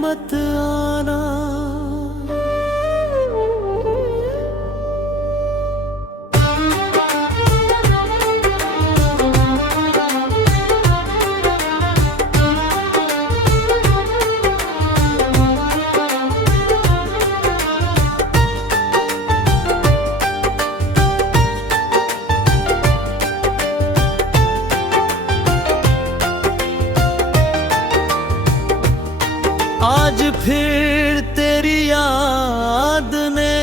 मत आना। आज फिर तेरी याद ने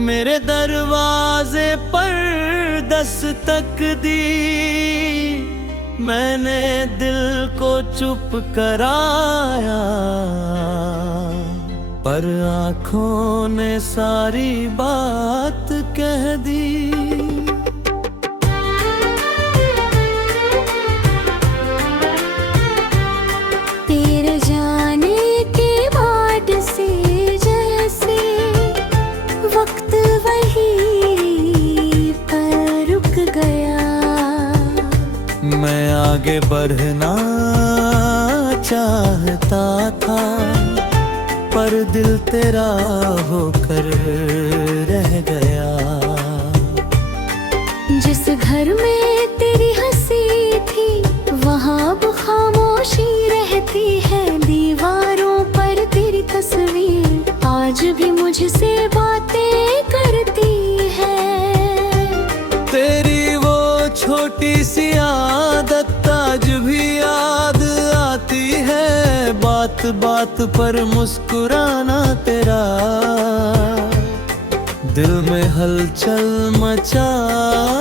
मेरे दरवाजे पर दस्तक दी। मैंने दिल को चुप कराया, पर आँखों ने सारी बात कह दी। मैं आगे बढ़ना चाहता था, पर दिल तेरा होकर रह गया। जिस घर में तेरी हंसी थी वहाँ अब खामोशी रहती है। दीवारों पर तेरी तस्वीर आज भी मुझसे बातें करती है। तेरी वो छोटी सी आदत आज भी याद आती है। बात बात पर मुस्कुराना तेरा दिल में हलचल मचा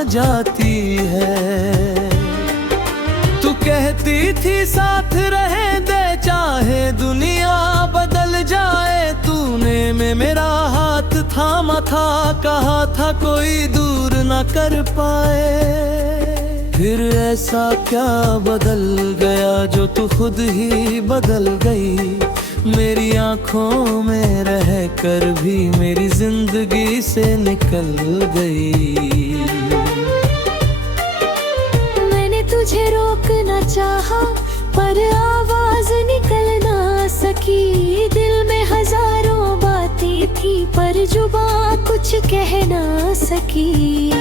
जाती है। तू कहती थी साथ रहे दे चाहे दुनिया बदल जाए। तूने में मेरा हाथ थामा था, कहा था कोई दूर न कर पाए। फिर ऐसा क्या बदल गया जो तू खुद ही बदल गई। मेरी आँखों में रह कर भी मेरी जिंदगी से निकल गई। मैंने तुझे रोकना चाहा, पर आवाज निकल ना सकी। दिल में हजारों बातें थी, पर जुबान कुछ कह ना सकी।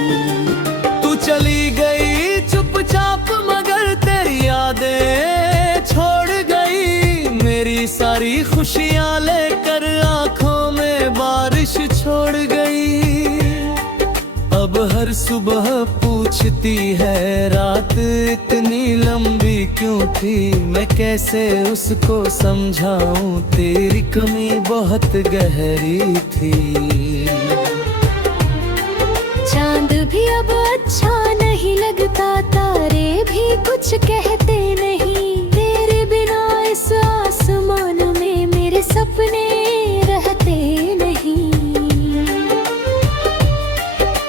तू चली गई चुपचाप, मगर तेरी यादें छोड़ गई। मेरी सारी खुशियाँ लेकर आँखों में बारिश छोड़ गई। अब हर सुबह पूछती है रात इतनी लंबी क्यों थी। मैं कैसे उसको समझाऊं, तेरी कमी बहुत गहरी थी। चांद भी अब अच्छा नहीं लगता, तारे भी कुछ कहते नहीं। तेरे बिना इस आसमान में मेरे सपने रहते नहीं।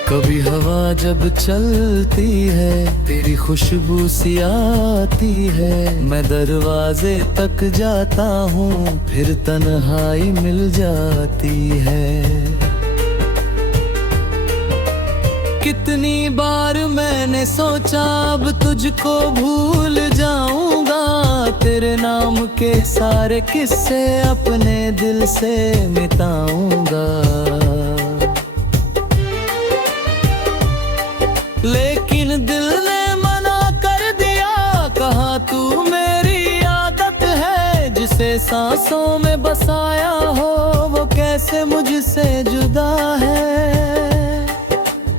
कभी हवा जब चलती है तेरी खुशबू सी आती है। मैं दरवाजे तक जाता हूँ फिर तन्हाई मिल जाती है। कितनी बार मैंने सोचा अब तुझको भूल जाऊंगा। तेरे नाम के सारे किस्से अपने दिल से मिटाऊंगा। लेकिन दिल ने मना कर दिया, कहा तू मेरी आदत है। जिसे सांसों में बसाया हो वो कैसे मुझसे जुदा है।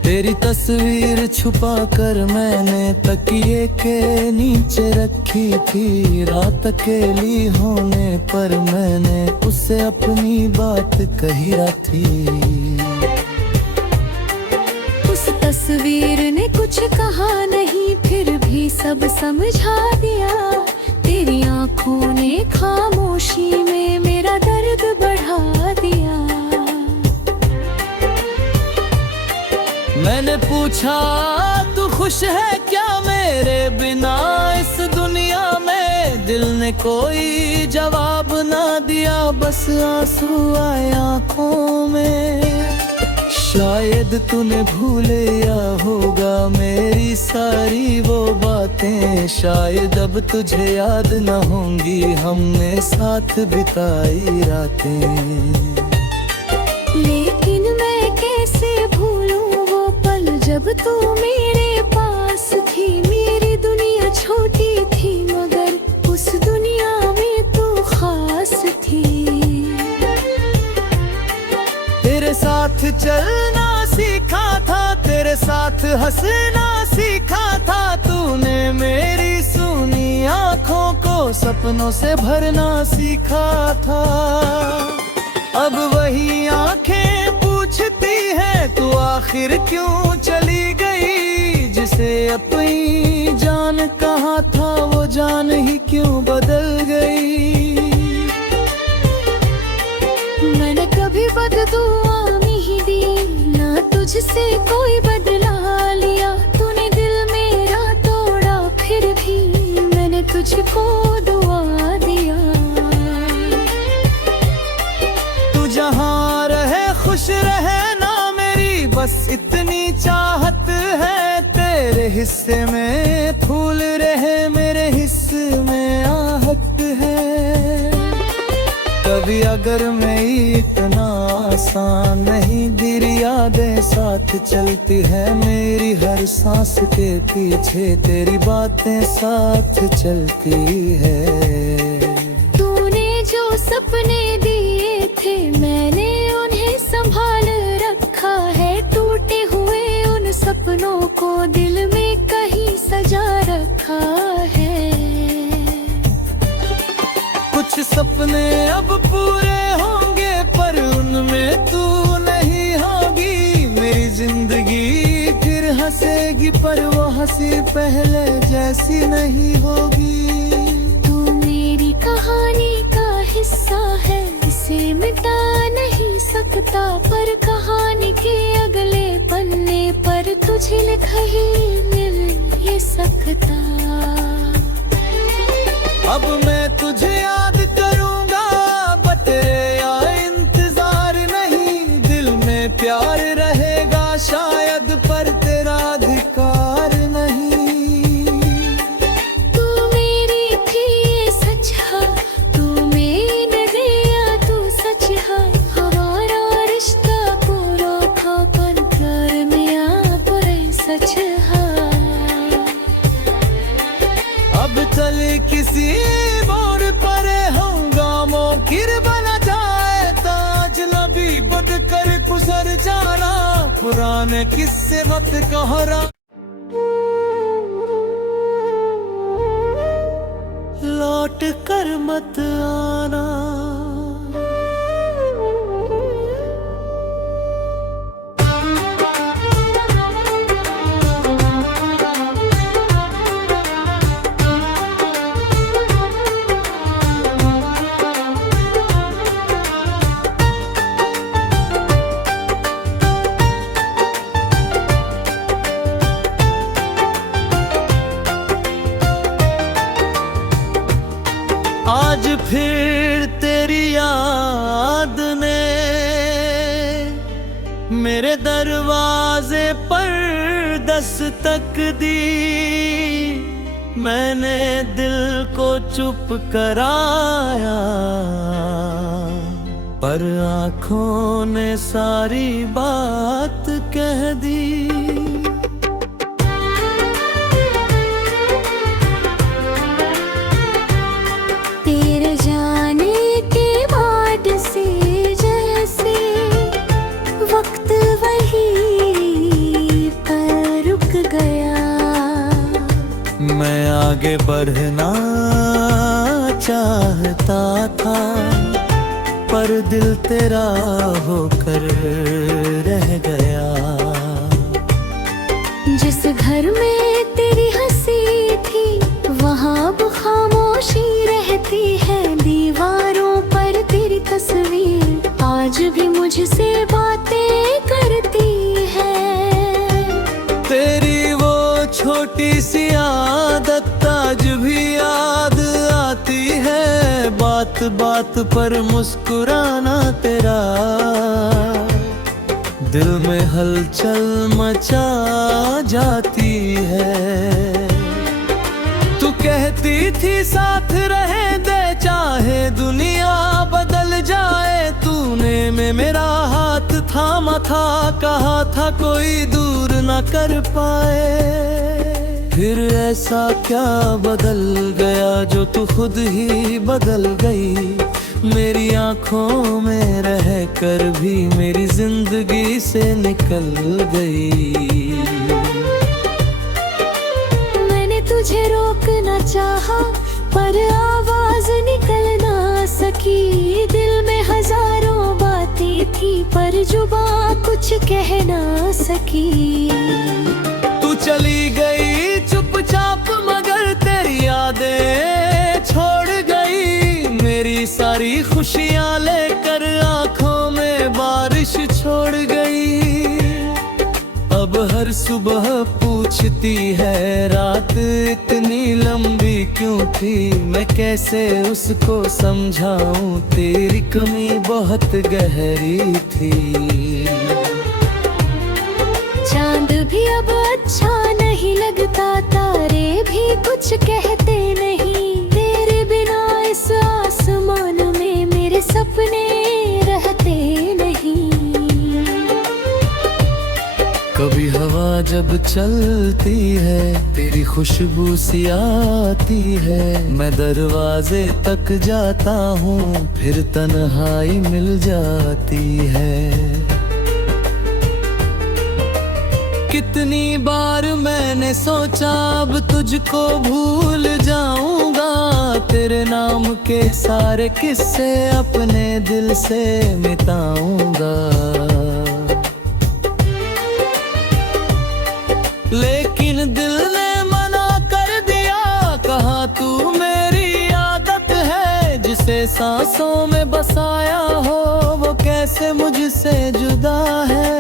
तेरी तस्वीर छुपा कर मैंने तकिए के नीचे रखी थी। रात अकेली होने पर मैंने उससे अपनी बात कही थी। उस तस्वीर ने कुछ कहा नहीं, फिर भी सब समझा दिया। तेरी आँखों ने खामोशी में मेरा दर्द बढ़ा दिया। मैंने पूछा तू खुश है क्या मेरे बिना इस दुनिया में। दिल ने कोई जवाब ना दिया, बस आंसू आए आँखों में। शायद तूने भूले या होगा मेरी सारी वो बातें, शायद अब तुझे याद न होंगी हमने साथ बिताई रातें। लेकिन मैं कैसे भूलूं वो पल जब तू मेरे पास थी। मेरी दुनिया छोटी थी मगर उस दुनिया में तू खास थी। तेरे साथ चलना सीखा था, तेरे साथ हंसना सीखा था, तूने मेरी सुनी आँखों को सपनों से भरना सीखा था। अब वही आंखें पूछती है तू आखिर क्यों चली गई, जिसे अपनी जान कहा था वो जान ही क्यों बदल गई। मैंने कभी बददुआ नहीं दी, ना तुझसे कोई बदला लिया। तूने दिल मेरा तोड़ा फिर भी मैंने तुझको दुआ दिया। तू जहाँ रहे खुश रहे ना मेरी बस इतनी चाहत है। तेरे हिस्से में फूल रहे मेरे हिस्से में आहट है। कभी अगर मैं इतना आसान नहीं, दिल यादें साथ चलती है मेरी हर सांस के पीछे तेरी बातें साथ चलती है। तूने जो सपने दिए थे मैंने उन्हें संभाल रखा है। टूटे हुए उन सपनों को दिल में कहीं सजा रखा है। कुछ सपने अब पूरे होंगे पर उनमें तू नहीं होगी। मेरी जिंदगी फिर हंसेगी पर वो हंसी पहले जैसी नहीं होगी। तू मेरी कहानी का हिस्सा है, इसे मिटा नहीं सकता, पर कहानी के अगले पन्ने पर तुझे लिखा ही मिल ये सकता। अब मैं तुझे याद करूंगा बतेरा इंतजार नहीं। दिल में प्यार रहेगा शायद पर तेरा अधिकार नहीं। तू मेरी थी ये सच है, तू मेरी नजरिया तू सच है। हमारा रिश्ता पूरा था पर प्यार में आप सच है। अब चल किसी मोड़ पर हंगामों किर बना जाए, ताज लबी बद कर गुजर जाना, पुराने किस्से मत कहरा। लौट कर मत आना। आज फिर तेरी याद ने मेरे दरवाजे पर दस्तक दी। मैंने दिल को चुप कराया पर आँखों ने सारी बात कह दी। मैं आगे बढ़ना चाहता था पर दिल तेरा होकर रह गया। जिस घर में तेरी हंसी थी वहाँ अब खामोशी रहती है। दीवारों पर तेरी तस्वीर आज भी मुझसे बातें करती है। तेरी वो छोटी सी आदत आज भी याद आती है। बात बात पर मुस्कुराना तेरा दिल में हलचल मचा जाती है। तू कहती थी साथ रहे दे चाहे दुनिया बदल जाए, तूने में मेरा हाथ थामा था, कहा था कोई दूर न कर पाए। फिर ऐसा क्या बदल गया जो तू खुद ही बदल गई, मेरी आंखों में रह कर भी मेरी जिंदगी से निकल गई। मैंने तुझे रोकना चाहा पर आवाज निकल ना सकी, दिल में हजारों बातें थी पर जुबां कुछ कह ना सकी। तू चली गई चुपचाप मगर तेरी यादें छोड़ गई, मेरी सारी खुशियां लेकर आंखों में बारिश छोड़ गई। अब हर सुबह पूछती है रात इतनी लंबी क्यों थी, मैं कैसे उसको समझाऊं तेरी कमी बहुत गहरी थी। चांद भी अब अच्छा नहीं लगता, तारे भी कुछ कहते नहीं, तेरे बिना इस आसमान में मेरे सपने रहते नहीं। कभी हवा जब चलती है तेरी खुशबू सी आती है, मैं दरवाजे तक जाता हूँ फिर तन्हाई मिल जाती है। कितनी बार मैंने सोचा अब तुझको भूल जाऊंगा, तेरे नाम के सारे किस्से अपने दिल से मिटाऊंगा। लेकिन दिल ने मना कर दिया, कहा तू मेरी आदत है, जिसे सांसों में बसाया हो वो कैसे मुझसे जुदा है।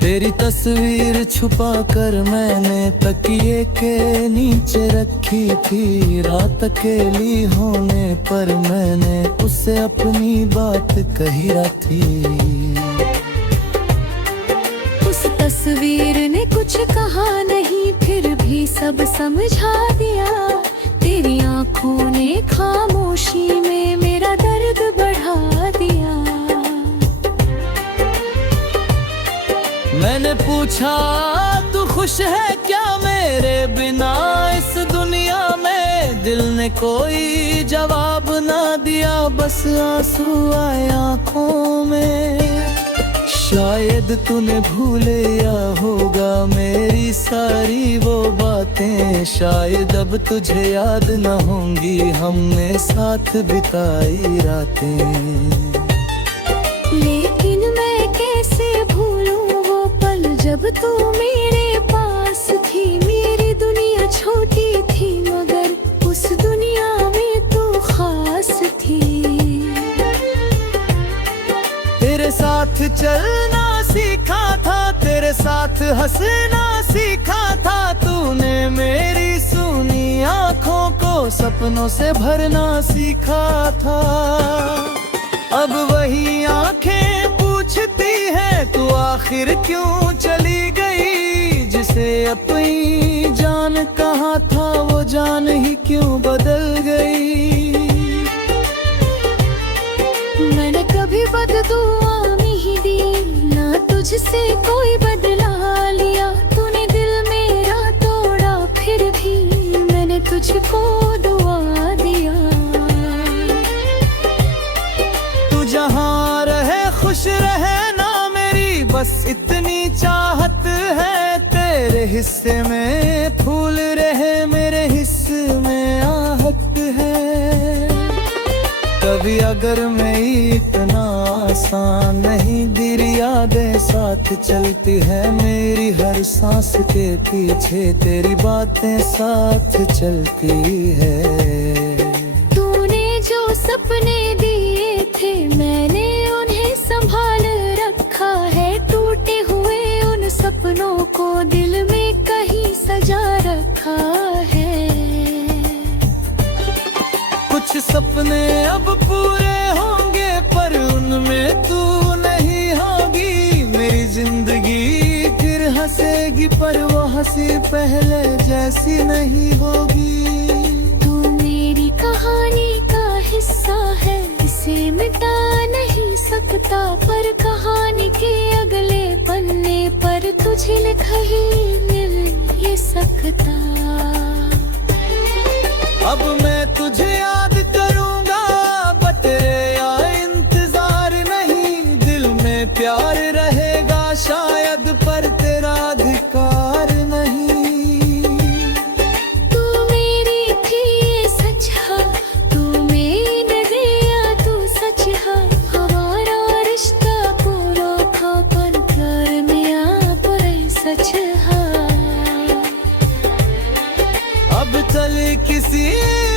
तेरी तस्वीर छुपा कर मैंने तकिए के नीचे रखी थी, रात अकेली होने पर मैंने उससे अपनी बात कही थी। उस तस्वीर ने कुछ कहा नहीं फिर भी सब समझा दिया, तेरी आंखों ने खामोशी में मेरा दर्द बढ़ा दिया। मैंने पूछा तू खुश है क्या मेरे बिना इस दुनिया में, दिल ने कोई जवाब ना दिया, बस आंसू आए आंखों में। शायद तूने भूले या होगा मेरी सारी वो बातें, शायद अब तुझे याद न होंगी हमने साथ बिताई रातें। लेकिन मैं कैसे भूलूं वो पल जब तू मेरे पास थी, मेरी दुनिया छोटी थी मगर उस दुनिया में तू खास थी। तेरे साथ चलना सीखा था, तेरे साथ हंसना सीखा था, तूने मेरी सुनी आंखों को सपनों से भरना सीखा था। अब वही आंखें पूछती है तू आखिर क्यों चली गई, जिसे अपनी जान कहा था वो जान ही क्यों बदल गई। मैंने कभी बददुआ नहीं दी ना तुझसे कोई बदला लिया, तूने दिल मेरा तोड़ा फिर भी मैंने तुझको दुआ दिया। तू जहाँ रहे खुश रहे ना मेरी बस इतनी चाहत है, तेरे हिस्से में फूल रहे मेरे हिस्से में आहट है। कभी अगर मैं इतना आसान नहीं, दिल यादें साथ चलती है मेरी हर सांस के पीछे तेरी बातें साथ चलती है। तूने जो सपने दिए थे मैंने उन्हें संभाल रखा है, टूटे हुए उन सपनों को दिल में कहीं सजा रखा है। कुछ सपने अब पूरे होंगे पर उनमें तू नहीं होगी, पर वो हंसी पहले जैसी नहीं होगी। तू मेरी कहानी का हिस्सा है, इसे मिटा नहीं सकता, पर कहानी के अगले पन्ने पर तुझे लिखा ही मिल ये सकता। अब मैं तुझे याद करूंगा, बतेरे या इंतजार नहीं, दिल में प्यार रहेगा शायद, पर तेरा अधिकार नहीं। तू मेरी थी ये सच है, तू मेरी नदिया तू सच है, हमारा रिश्ता पूरा था पर प्यार में आप सच है। अब चल किसी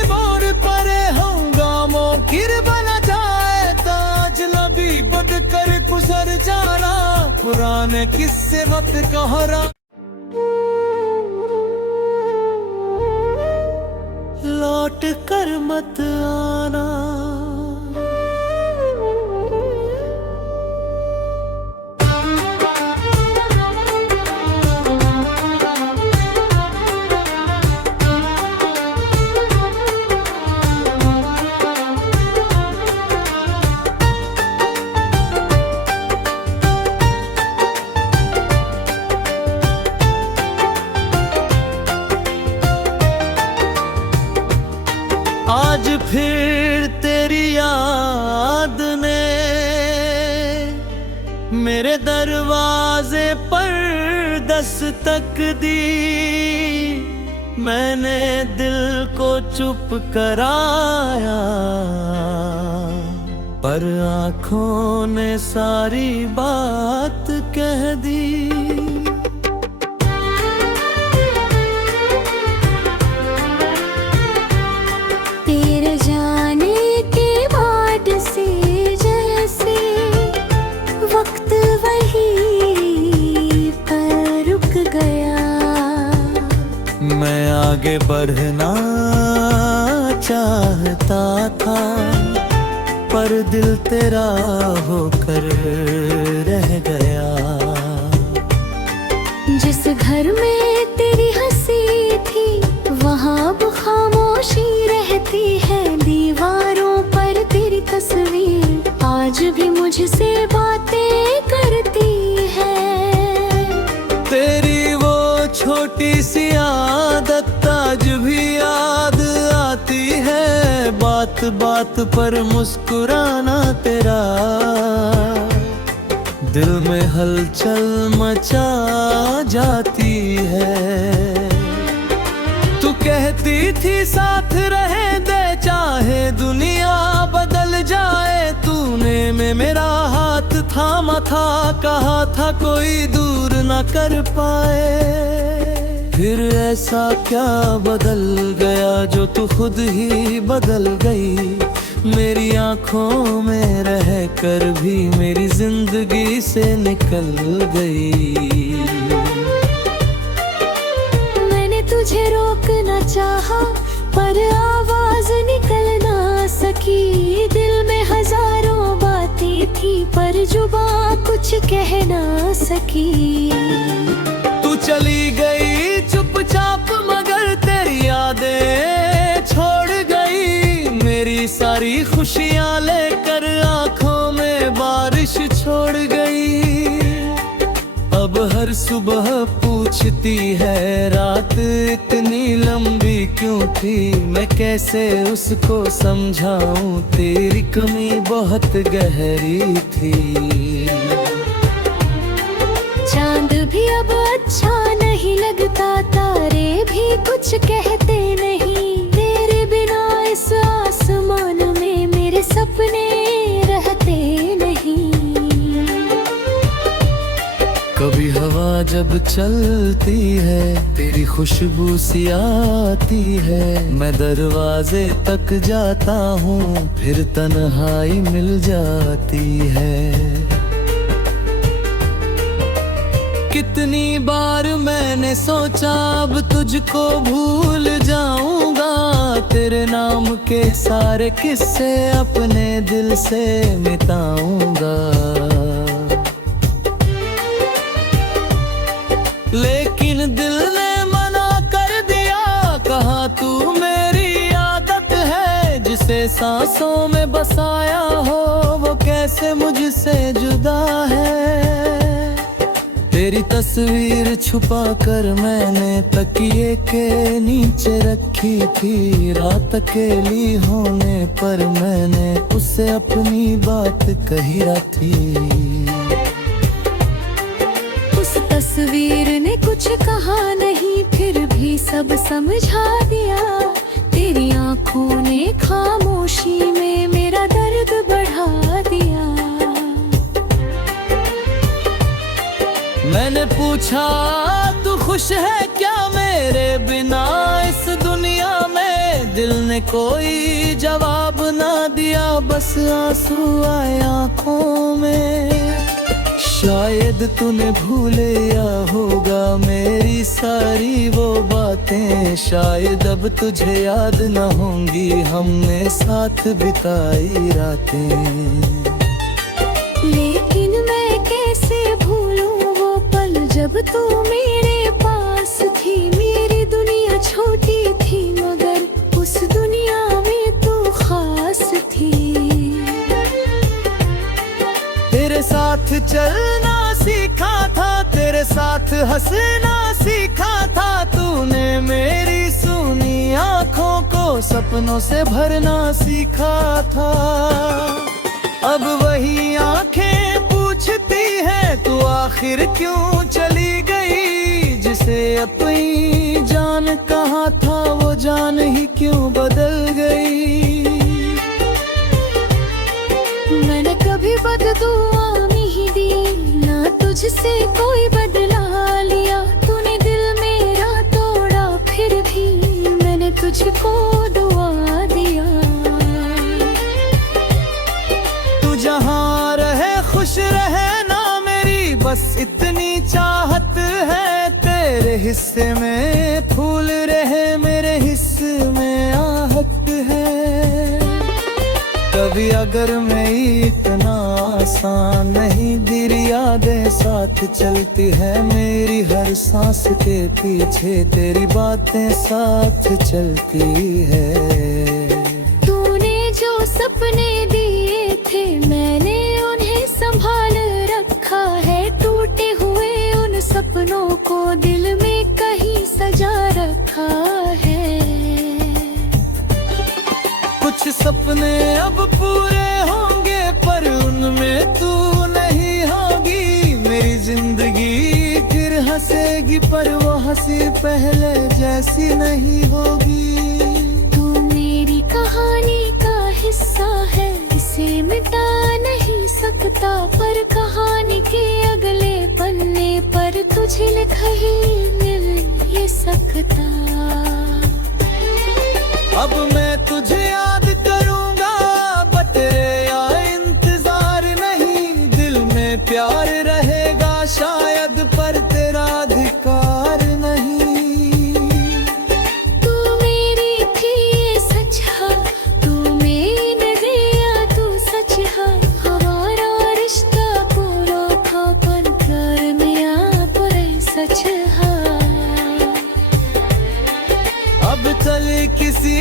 मोड़ पर हंगामों किर बना जाए, ताज लबी बद कर गुजर जाना, पुराने किस्से मत कहरा। लौट कर मत आना। आज फिर तेरी याद ने मेरे दरवाजे पर दस्तक दी, मैंने दिल को चुप कराया, पर आँखों ने सारी बात कह दी। मैं आगे बढ़ना चाहता था, पर दिल तेरा होकर रह गया। जिस घर में तेरी हंसी थी वहाँ अब खामोशी रहती है, दीवारों पर तेरी तस्वीर आज भी मुझसे बातें करती है। तेरी वो छोटी सी आदत आज भी याद आती है, बात बात पर मुस्कुराना तेरा, दिल में हलचल मचा जाती है। तू कहती थी साथ रहे दे चाहे दुनिया बदल जाए, तूने में मेरा हाथ थामा था, कहा था कोई दूर न कर पाए। फिर ऐसा क्या बदल गया जो तू खुद ही बदल गई, मेरी आंखों में रह कर भी मेरी जिंदगी से निकल गई। मैंने तुझे रोकना चाहा पर आवाज निकल ना सकी, दिल में हजारों बातें थी पर जुबां कुछ कह ना सकी। तू चली गई चुपचाप मगर तेरी यादें छोड़ गई, मेरी सारी खुशियाँ लेकर आंखों में बारिश छोड़ गई। अब हर सुबह पूछती है रात इतनी लंबी क्यों थी, मैं कैसे उसको समझाऊं तेरी कमी बहुत गहरी थी। चांद भी अब अच्छा नहीं लगता, तारे भी कुछ कहते नहीं, तेरे बिना इस आसमान में मेरे सपने रहते नहीं। कभी हवा जब चलती है तेरी खुशबू सी आती है, मैं दरवाजे तक जाता हूँ फिर तन्हाई मिल जाती है। कितनी बार मैंने सोचा अब तुझको भूल जाऊंगा, तेरे नाम के सारे किस्से अपने दिल से मिटाऊंगा, लेकिन लेकिन दिल ने मना कर दिया, कहा तू मेरी आदत है, जिसे सांसों में बसाया हो वो कैसे मुझसे जुदा है। तेरी तस्वीर छुपा कर मैंने तकिए के नीचे रखी थी, रात अकेली होने पर मैंने उससे अपनी बात कही थी। उस तस्वीर ने कुछ कहा नहीं, फिर भी सब समझा दिया। तेरी आंखों ने खामोशी में मेरा दर्द बढ़ा दिया। मैंने पूछा तू खुश है क्या मेरे बिना इस दुनिया में, दिल ने कोई जवाब ना दिया, बस आंसू आए आंखों में। शायद तूने भूले या होगा मेरी सारी वो बातें, शायद अब तुझे याद न होंगी हमने साथ बिताई रातें। लेकिन मैं कैसे भूलूं वो पल जब तू मेरे पास थी। मेरी दुनिया छोटी थी मगर उस दुनिया में तू खास थी। तेरे साथ चलना सीखा था, तेरे साथ हंसना सीखा था, तूने मेरी सुनी आँखों को सपनों से भरना सीखा था। अब वही आंखें पूछती है तू आखिर क्यों चली गई, जिसे अपनी जान कहा था वो जान ही क्यों बदल गई। मैंने कभी बददुआ नहीं दी, ना तुझसे कोई बदला लिया। तूने दिल मेरा तोड़ा फिर भी मैंने तुझको दुआ दिया। तू जहाँ रहे खुश रहे ना मेरी बस इतनी चाहत है, तेरे हिस्से में फूल रहे मेरे हिस्से में आहट है। कभी अगर मैं इतना आसान नहीं, दिल यादें साथ चलती है मेरी हर सांस के पीछे तेरी बातें साथ चलती है। तूने जो सपने दिए थे मैंने उन्हें संभाल रखा है, टूटे हुए उन सपनों को दिल में कहीं सजा रखा है। कुछ सपने अब पूरे होंगे पर उनमें तू नहीं होगी, मेरी जिंदगी फिर हंसेगी पर वो हंसी पहले जैसी नहीं होगी। तू मेरी कहानी का हिस्सा है, इसे मिटा नहीं सकता, पर कहानी के अगले पन्ने पर तुझे लिखा ही मिल ये सकता। अब मैं तुझे याद करूंगा बट या इंतजार नहीं, दिल में प्यार रहेगा शायद पर तेरा अधिकार नहीं। तू मेरी थी ये सच है, तू मेरी नदिया तू सच है, हमारा रिश्ता को रोका पर प्यार में यहाँ पर सच है। अब चल किसी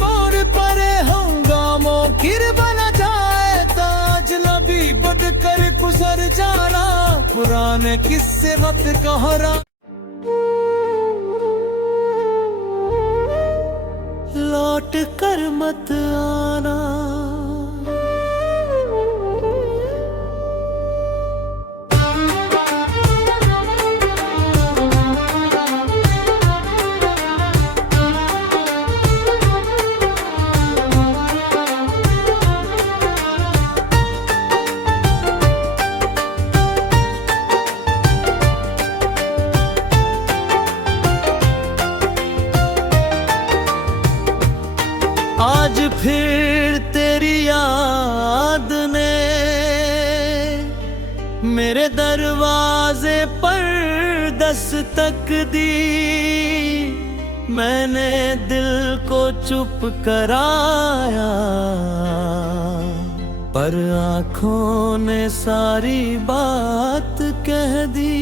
मोड़ पर हंगामों किर बना जाए, ताज लबी बद कर गुजर जाना, पुराने किस्से मत कहरा। लौट कर मत आना। आज फिर तेरी याद ने मेरे दरवाजे पर दस्तक दी, मैंने दिल को चुप कराया पर आँखों ने सारी बात कह दी।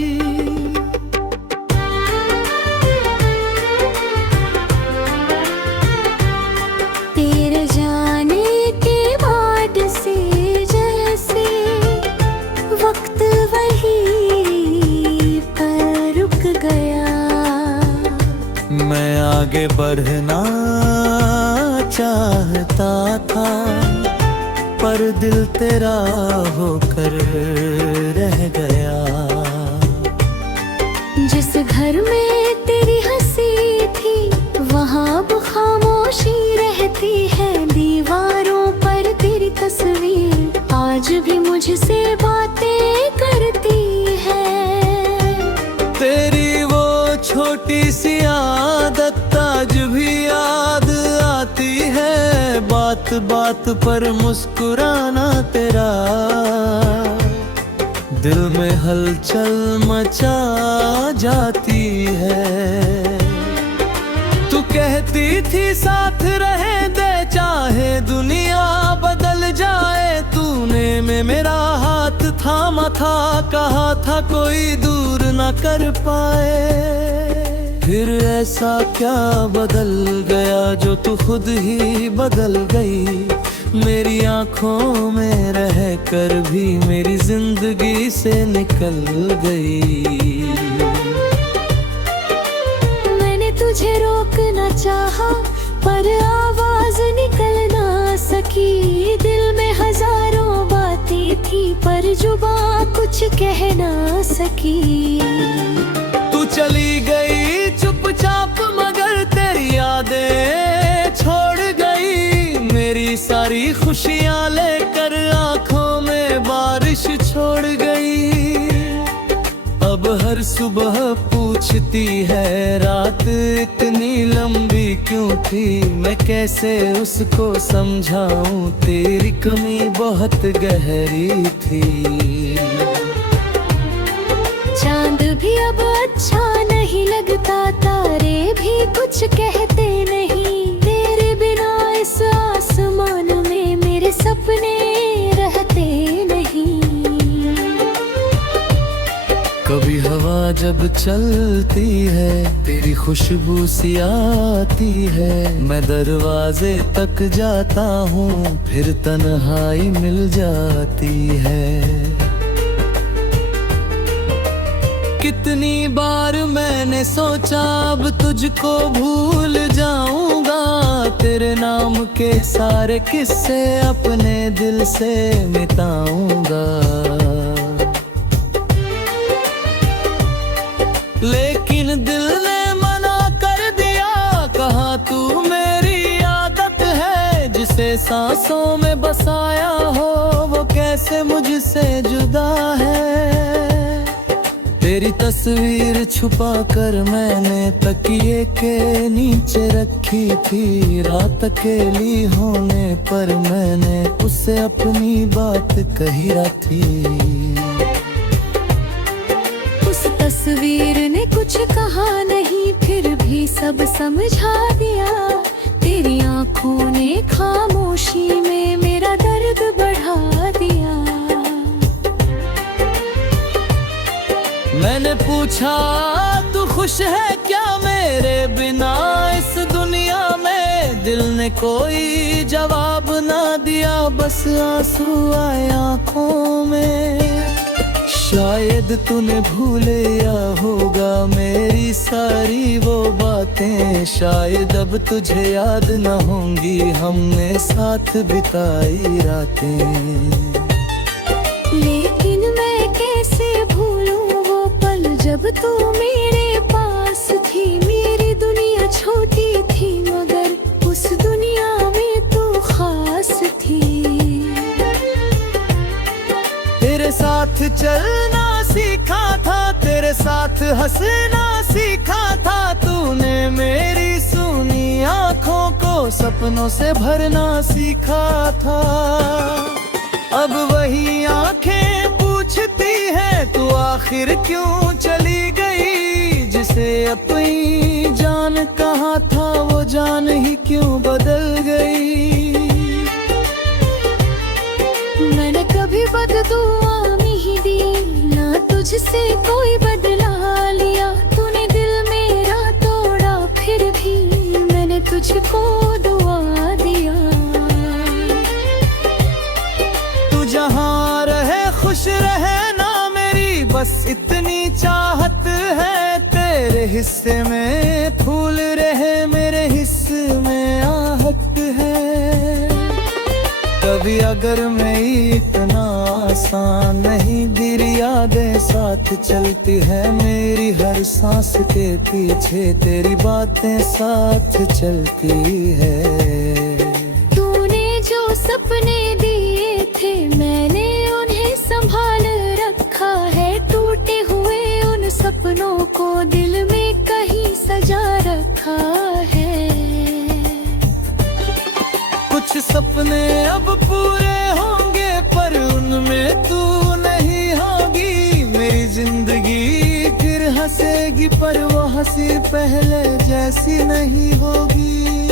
मैं आगे बढ़ना चाहता था, पर दिल तेरा होकर रह गया। जिस घर में तेरी हंसी थी वहाँ अब खामोशी रहती है। दीवारों पर तेरी तस्वीर आज भी मुझसे बातें करती है। तेरी वो छोटी सी आदत आज भी याद आती है। बात बात पर मुस्कुराना तेरा दिल में हलचल मचा जाती है। तू कहती थी साथ रहे दे चाहे दुनिया बदल जाए। तूने में मेरा हाथ थामा था, कहा था कोई दूर न कर पाए। फिर ऐसा क्या बदल गया जो तू खुद ही बदल गई। मेरी आंखों में रह कर भी मेरी जिंदगी से निकल गई। मैंने तुझे रोकना चाहा पर आवाज निकल ना सकी। दिल में हजारों बातें थी पर जुबां कुछ कह ना सकी। तू चली गई चुपचाप मगर तेरी यादें छोड़ गई। मेरी सारी खुशियां लेकर आंखों में बारिश छोड़ गई। अब हर सुबह पूछती है रात इतनी लंबी क्यों थी। मैं कैसे उसको समझाऊं तेरी कमी बहुत गहरी थी। चांद भी अब अच्छा नहीं लगता, तारे भी कुछ कहते नहीं। तेरे बिना इस आसमान में मेरे सपने रहते नहीं। कभी हवा जब चलती है तेरी खुशबू सी आती है। मैं दरवाजे तक जाता हूँ फिर तन्हाई मिल जाती है। कितनी बार मैंने सोचा अब तुझको भूल जाऊंगा। तेरे नाम के सारे किस्से अपने दिल से मिटाऊंगा। लेकिन दिल ने मना कर दिया, कहा तू मेरी आदत है। जिसे सांसों में बसाया हो वो कैसे मुझसे जुदा है। तेरी तस्वीर छुपा कर मैंने तकिए के नीचे रखी थी। रात अकेली होने पर मैंने उससे अपनी बात कही थी। उस तस्वीर ने कुछ कहा नहीं फिर भी सब समझा दिया। तेरी आंखों ने खामोशी में मेरा दर्द बढ़ा दिया। मैंने पूछा तू खुश है क्या मेरे बिना इस दुनिया में। दिल ने कोई जवाब ना दिया, बस आंसू आए आंखों में। शायद तूने भूल या होगा मेरी सारी वो बातें। शायद अब तुझे याद न होंगी हमने साथ बिताई रातें। लेकिन मैं कैसे भूलूं वो पल जब तू मेरे पास थी। मेरी दुनिया छोटी थी मगर उस दुनिया में तू खास थी। तेरे साथ चलना सीखा था, तेरे साथ हंसना सीखा था। तूने मेरी सुनी आंखों को सपनों से भरना सीखा था। अब वही आंखें पूछती है तू आखिर क्यों चली गई। जिसे अपनी जान कहा था वो जान ही क्यों बदल गई। मैंने कभी बददुआ नहीं दी ना तुझसे कोई बदला लिया। तूने दिल मेरा तोड़ा फिर भी मैंने तुझको दुआ दिया। तू जहाँ रहे खुश रहे ना मेरी बस इतनी चाहत है। तेरे हिस्से में फूल रहे, मेरे हिस्से में आहट है। कभी अगर मैं इतना आसान नहीं, गिर यादें साथ चलती है मेरी, हर सांस के पीछे तेरी बातें साथ चलती है। तूने जो सपने दिए थे मैंने उन्हें संभाल रखा है, टूटे हुए उन सपनों को दिल में कहीं सजा रखा है। कुछ सपने अब पूरे होंगे पर उनमें तू नहीं होगी, मेरी जिंदगी फिर हंसेगी पर वो हंसी पहले जैसी नहीं होगी।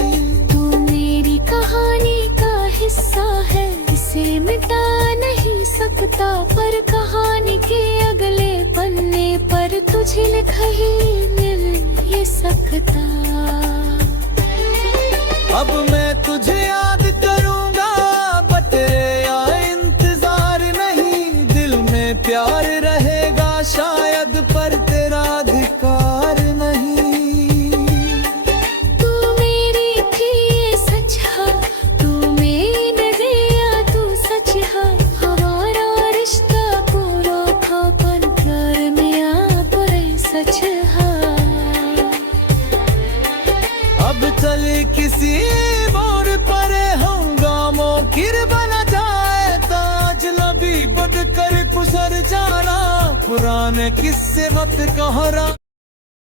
तू मेरी कहानी का हिस्सा है, इसे मिटा नहीं सकता, पर कहानी के अगले पन्ने पर तुझे लिखा ही मिल ये सकता। अब मैं तुझे याद करूंगा, बतेरा इंतजार नहीं, दिल में प्यार रहेगा शायद पर तेरा अधिकार नहीं। तू मेरी थी ये सच है, तू मेरी नदिया तू सच है, हमारा रिश्ता पूरा था पर प्यार में आप सच है। अब चल किसी मोड़ पर हंगामों किर बना जाए, ताज लबी बद कर गुजर जाना, पुराने किस्से मत कहरा।